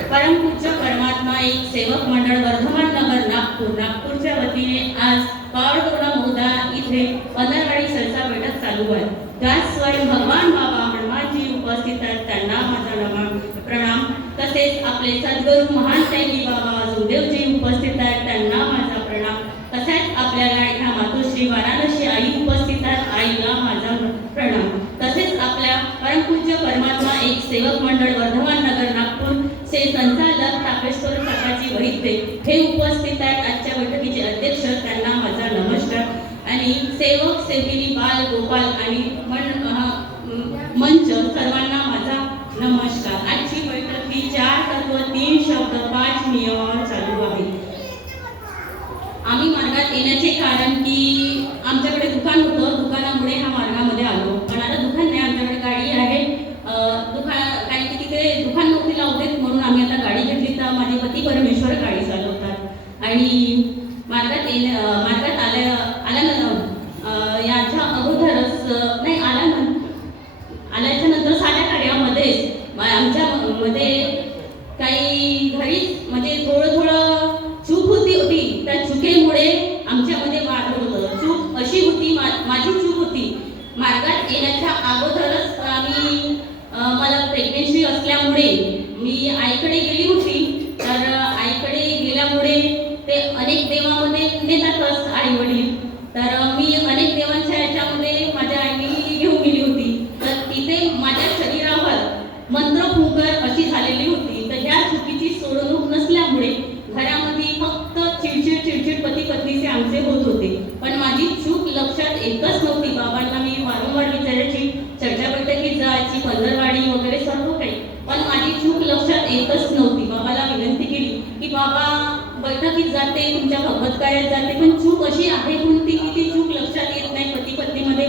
परमपूज्य परमात्मा एक सेवक मंडळ वर्धमान नगर नागपूरच्या वतीने आज पावडतोडा मोदा इथे पदरवाडी सरसा बैठक चालू आहे। त्यात स्वयं भगवान बाबा हनुमानजी उपस्थित आहेत, त्यांना माझा नमन प्रणाम। तसेच आपले सद्गुरू महान सैनी बाबा जोदेवजी उपस्थित आहेत, त्यांना माझा प्रणाम। तसेच आपल्या लाडक्या मातोश्री वाराणसी आई उपस्थित आहेत, आईला माझा प्रणाम। तसेच आपल्या परमपूज्य परमात्मा एक सेवक मंडळ वर्धमान नगर नागपूर से संचालक तापेश्वर काकाजी वैद्य हे उपस्थित आहेत। आजच्या बैठकीचे अध्यक्ष, त्यांना माझा नमस्कार। आणि सेवक सेविनी बाल गोपाल आणि मंच सर्वांना माझा नमस्कार। आजची बैठक ही 4 तत्व 3 शब्द 5 नियमावर चालू आहे। आम्ही मार्गात येण्याचे कारण की आमच्याकडे दुकान होतं, दुकानामुळे हा मार्गामध्ये आलो। पण आता दुकान नाही, आमच्याकडे गाडी आहे। कारण की तिथे दुकान नव्हती लावू देत, म्हणून आम्ही आता गाडी घेतली। तर माझे पती परमेश्वर गाडी चालवतात आणि मार्गात याच्या अगोदरच नाही आल्याच्या नंतर साध्या कार्यामध्येच आमच्या मध्ये काही घरीच म्हणजे थोडं चूक होती। त्या चुकीमुळे आमच्यामध्ये वाद होतं। चूक अशी होती, माझी चूक होती, मार्गात येण्याच्या अगोदरच मला प्रेग्नेन्सी असल्यामुळे मी आईकडे गेली होती। तर आईकडे गेल्यामुळे ते अनेक देवामध्ये नेतातच आई वडील। तर मी अनेक देवांच्या याच्यामध्ये माझ्या आईने घेऊन गेली होती। तर तिथे माझ्या शरीरावर मंत्रफुंकर अशी झालेली होती। तर ह्या चुकीची सोडवणूक नसल्यामुळे घरामध्ये फक्त चिडचिड पती पत्नीचे आमचे होत होते। पण माझी चूक लक्षात येतच नव्हती। बाबांना मी वारंवार विचारायची, चर्चा बैठकीत जायची, पंधरवाडी वगैरे सर्व काही, पण माझी चूक लक्षात येतच नव्हती। बाबाला विनंती केली की बाबा बैठकीत जाते, तुमच्या भगवत कार्यात जाते, पण चूक अशी आहे कोणती की ती चूक लक्षात येत नाही, पती पत्नीमध्ये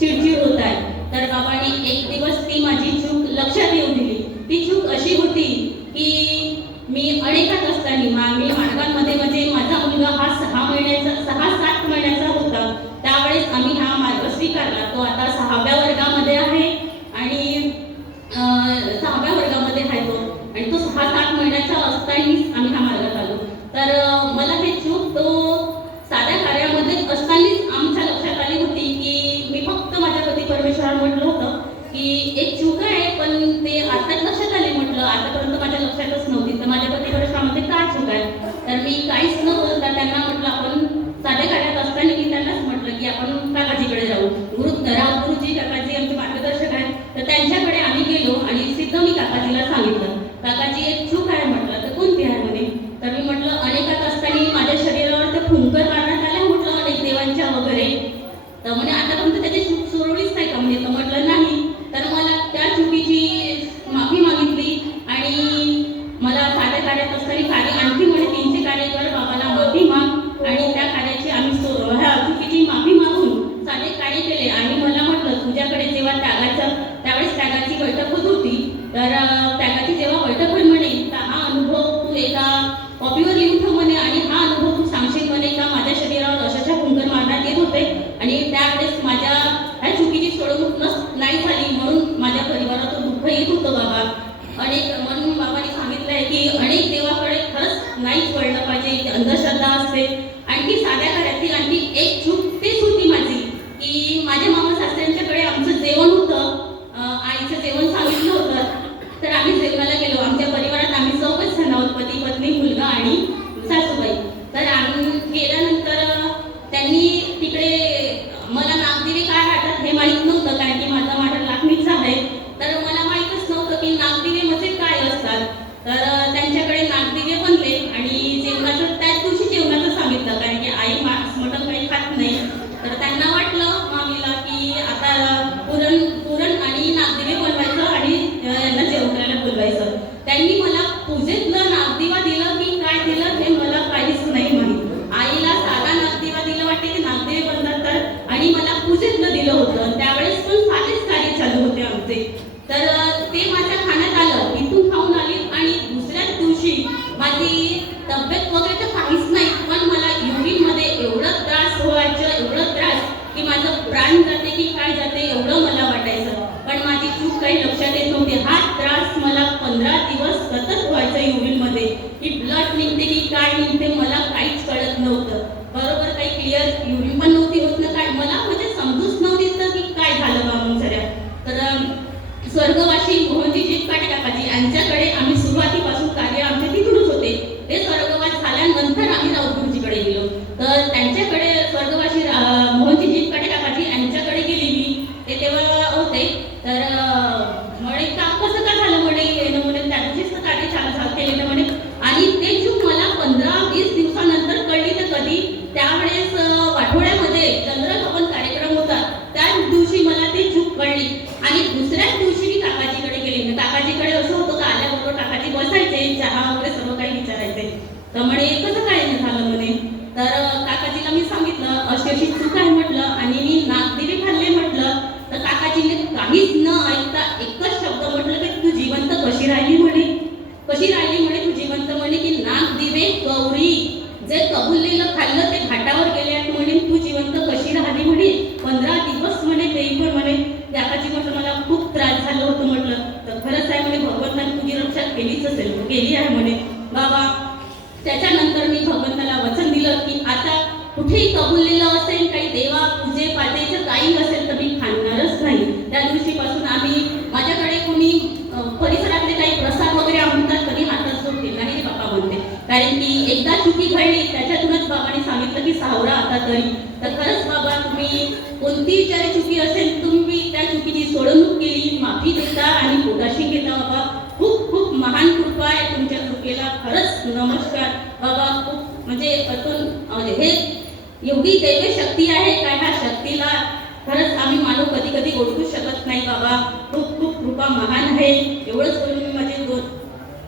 चिडचिड होत आहे। तर बाबांनी एक दिवस ती माझी चूक लक्षात येऊ दिली। ती चूक अशी होती की मी अनेकात असताना मी मार्गांमध्ये म्हणजे माझा मुलगा हा 6-7 महिन्याचा होता। त्यावेळेस आम्ही हा मार्ग स्वीकारला। तो आता 6व्या वर्गामध्ये आहे आणि 6व्या वर्गामध्ये आहे तो, आणि तो 6-7 महिन्याचा असतानाच आम्ही हा मार्गात आलो। तर मला हे चूक तो साध्या कार्यामध्ये असतानाच आमच्या लक्षात आली होती की मी फक्त माझ्या पती परमेश्वराला म्हटलं होतं की एक चूक आहे, पण ते आताच लक्षात आले। म्हटलं आतापर्यंत माझ्या लक्षातच नव्हती, तर माझ्या पती परमेश्वरामध्ये काय चूक आहे? तर मी काहीच न बोलता त्यांना म्हटलं, आपण साध्या कार्यात असताना मी त्यांनाच म्हटलं की आपण काकाजीकडे जाऊ। गुरुजी काकाजी आमचे मार्गदर्शक आहेत, तर त्यांच्याकडे आम्ही गेलो आणि सिद्ध मी काकाजीला सांगितलं, काकाजी एक चूक आहे म्हटलं। तर कोणती आहे म्हणे? तर मी म्हटलं अनेकात असताना माझ्या शरीरावर ते फुंकर मारण्यात आल्या म्हटलं, अनेक देवांच्या वगैरे। तर म्हणे आतापर्यंत त्याची चूक सोडवलीच नाही का म्हणे? तर म्हटलं नाही। तर मला त्या चुकीची माफी मागितली आणि मला साध्या कार्यात असताना कार्य आणखी म्हणे 300 कार्य कर, बाबाला माफी माग, आणि त्या कार्याची आम्ही ह्या चुकीची माफी मागून साधे कार्य केले। आणि मला म्हटलं तुझ्याकडे जेव्हा त्यावेळेस त्यागाची बैठक होत होती, तर त्यागाची जेव्हा बैठक होईल म्हणे, तर हा अनुभव तू एका कॉपीवर लिहून ठेव म्हणे, आणि हा अनुभव तू सांगशील म्हणे का माझ्या शरीरावर अशाच्या फुंकर मारण्यात येत होते आणि त्यावेळेस माझ्या ह्या चुकीची सोडवणूक नाही झाली, म्हणून माझ्या परिवारात दुःख येत होतं बाबा। म्हणून बाबांनी सांगितलंय की अनेक देवाकडे खरंच नाहीच वळलं पाहिजे, अंधश्रद्धा असते। आणखी साध्या कार्यातील आणखी एक चूक तीच होती माझी की माझ्या मामा सासऱ्यांच्याकडे आमचं जेवण होतं, आईचं जेवण सांगितलं होतं। तर आम्ही जेवणाला गेलो, आमच्या परिवारात आम्ही 4 जण आहोत, पती पत्नी मुलगा आणि सासूबाई। तर आम्ही गेल्यानंतर त्यांनी तिकडे मला नागदिवे काय राहतात हे माहीत नव्हतं, कारण की माझा लाखणीचा आहे। तर मला माहीतच नव्हतं की नागदिवे म्हणजे काय असतात। तर त्यांच्याकडे नागदिवे बनले आणि जेवणाचं त्याच दिवशी जेवणाचं सांगितलं, कारण की आई युरिनमध्ये की ब्लड निघते की काय निघते मला काहीच कळत नव्हतं. बरोबर काही क्लिअर युरिन पण नव्हती होत ना काय, मला म्हणजे समजूच नव्हती तर की काय झालं बा मग सगळ्या. तर स्वर्गवासी मोहनजी जीतकाटे काकाजी यांच्याकडे आम्ही सुरुवातीपासून कार्य आमचे तिथूनच होते. ते स्वर्गवास झाल्यानंतर आम्ही राऊत गुरुजीकडे गेलो. तर त्यांच्याकडे स्वर्गवासी मोहनजी जीतकाटे काकाजी यांच्याकडे गेली मी. ते तेव्हा होते. तर म्हणे का कसं काय झालं म्हणे येणं म्हणे, त्या दिवशीच तर कार्य चालू केलेलं म्हणे. आणि ते चूक मला 15-20 दिवसानंतर कळली. तर कधी त्यावेळेस वाठोड्यामध्ये चंद्रभवन कार्यक्रम होता, त्याच दिवशी मला ती चूक कळली. आणि दुसऱ्याच दिवशी मी काकाजीकडे गेले. काकाजीकडे असं होतं का आल्याबरोबर काकाजी बसायचे, चहा वगैरे सर्व काही विचारायचे. तर म्हणे कसं काय झालं म्हणे. तर काकाजीला मी सांगितलं अशी अशी चूक आहे म्हटलं आणि मी नागदेवी खाल्ले म्हटलं. तर काकाजीने काहीच न ऐकता एकच शब्द म्हटलं की तू जिवंत कशी राहिली म्हणे. कशी राहिली म्हणे तू जिवंत म्हणे की नागदिवे गौरी जे कबुललेलं खाल्लं ते घाटावर गेले आहेत म्हणे, तू जिवंत कशी राहिली म्हणे. 15 दिवस म्हणे ते पण म्हणे. काकाजी म्हटलं मला खूप त्रास झालं होतं म्हटलं. तर खरंच आहे म्हणे भगवंताने तुझी रक्षा केलीच असेल, केली आहे म्हणे बाबा. त्याच्यानंतर मी भगवंताला वचन दिलं की आता कुठेही कबुललेलं असेल काही देवा पूजे पाजेचं काही असेल तर मी खाणारच नाही. त्या दिवशीपासून आम्ही माझ्याकडे कोणी परिसरातले काही प्रसाद वगैरे आणतात कधी हातात सोडते नाही रे बाबा म्हणते. कारण की एकदा चुकी घडली त्याच्यातूनच बाबांनी सांगितलं की सावरा आता तरी. तर खरंच बाबा तुम्ही कोणतीही जरी चुकी असेल तुम्ही त्या चुकीची सोडवणूक केली, माफी देता आणि पोटाशी घेता बाबा. खूप खूप महान कृपा आहे तुमच्या कृपेला. खरंच नमस्कार बाबा. खूप म्हणजे हे एवढी दैवी शक्ती आहे काय, ह्या शक्तीला खरंच आम्ही मानव कधी कधी ओळखू शकत नाही बाबा. खूप खूप कृपा महान आहे. एवढंच बोलून मी माझे 2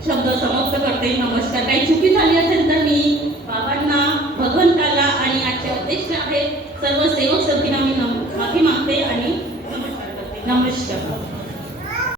शब्द समाप्त करते. नमस्कार. काही चुकी झाली असेल तर मी बाबांना, भगवंताला आणि आजचे अध्यक्ष आहेत सर्व सेवक सभेला मी माफी मागते आणि नमस्कार करते. नमस्कार.